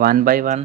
1 by 1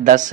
10